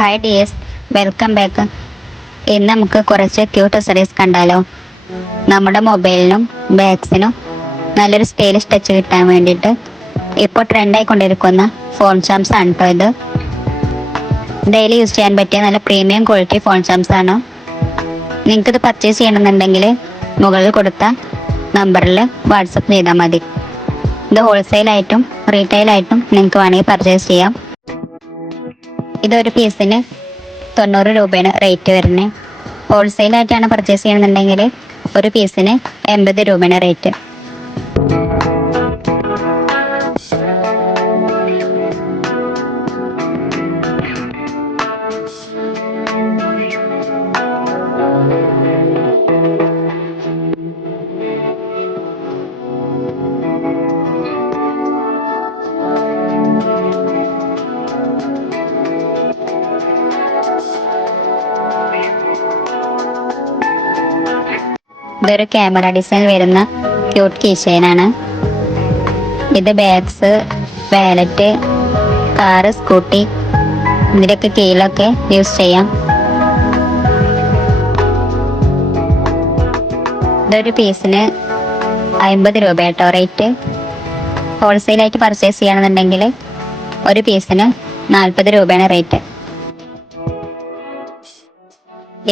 Hi dears, welcome back. ഇന്ന് നമുക്ക് കുറച്ച് ക്യൂട്ട് അക്സസറീസ് കണ്ടാലോ. നമ്മുടെ മൊബൈലിനും ബാഗ്സിനും നല്ലൊരു സ്റ്റൈലിഷ് ടച്ച് കിട്ടാൻ വേണ്ടിയിട്ട് ഇപ്പോൾ ട്രെൻഡായിക്കൊണ്ടിരിക്കുന്ന ഫോൺ ചാംസ് ആണ് കേട്ടോ ഇത്. ഡെയിലി യൂസ് ചെയ്യാൻ പറ്റിയ നല്ല പ്രീമിയം ക്വാളിറ്റി ഫോൺ ചാംസ് ആണ്. നിങ്ങൾക്കിത് പർച്ചേസ് ചെയ്യണമെന്നുണ്ടെങ്കിൽ മുകളിൽ കൊടുത്ത നമ്പറിൽ വാട്സപ്പ് ചെയ്താൽ മതി. ഇത് ഹോൾസെയിലായിട്ടും റീറ്റെയിലായിട്ടും നിങ്ങൾക്ക് വേണമെങ്കിൽ പർച്ചേസ് ചെയ്യാം. ഇതൊരു പീസിന് 90 രൂപയാണ് റേറ്റ് വരുന്നത്. ഹോൾസെയിലായിട്ടാണ് പർച്ചേസ് ചെയ്യണമെന്നുണ്ടെങ്കിൽ ഒരു പീസിന് 80 രൂപയാണ് റേറ്റ്. ഇതൊരു ക്യാമറ ഡിസൈൻ വരുന്ന ക്യൂട്ട് കീ ചെയിനാണ്. ഇത് ബാഗ്സ്, വാലറ്റ്, കാറ്, സ്കൂട്ടി ഇതിൻ്റെയൊക്കെ കീഴിലൊക്കെ യൂസ് ചെയ്യാം. ഇതൊരു പീസിന് 50 രൂപ കേട്ടോ റേറ്റ്. ഹോൾസെയിലായിട്ട് പർച്ചേസ് ചെയ്യണമെന്നുണ്ടെങ്കിൽ ഒരു പീസിന് 40 രൂപയാണ് റേറ്റ്.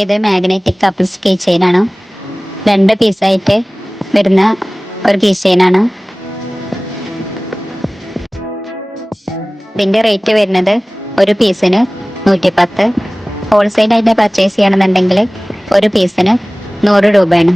ഇത് മാഗ്നറ്റിക് കപ്പിൾസ് കീ ചെയിനാണ്. 2 പീസായിട്ട് വരുന്ന ഒരു കീ ചെയിനാണ്. ഇതിൻ്റെ റേറ്റ് വരുന്നത് ഒരു പീസിന് 110. ഹോൾസെയിലായിട്ട് പർച്ചേസ് ചെയ്യണമെന്നുണ്ടെങ്കിൽ ഒരു പീസിന് 100 രൂപയാണ്.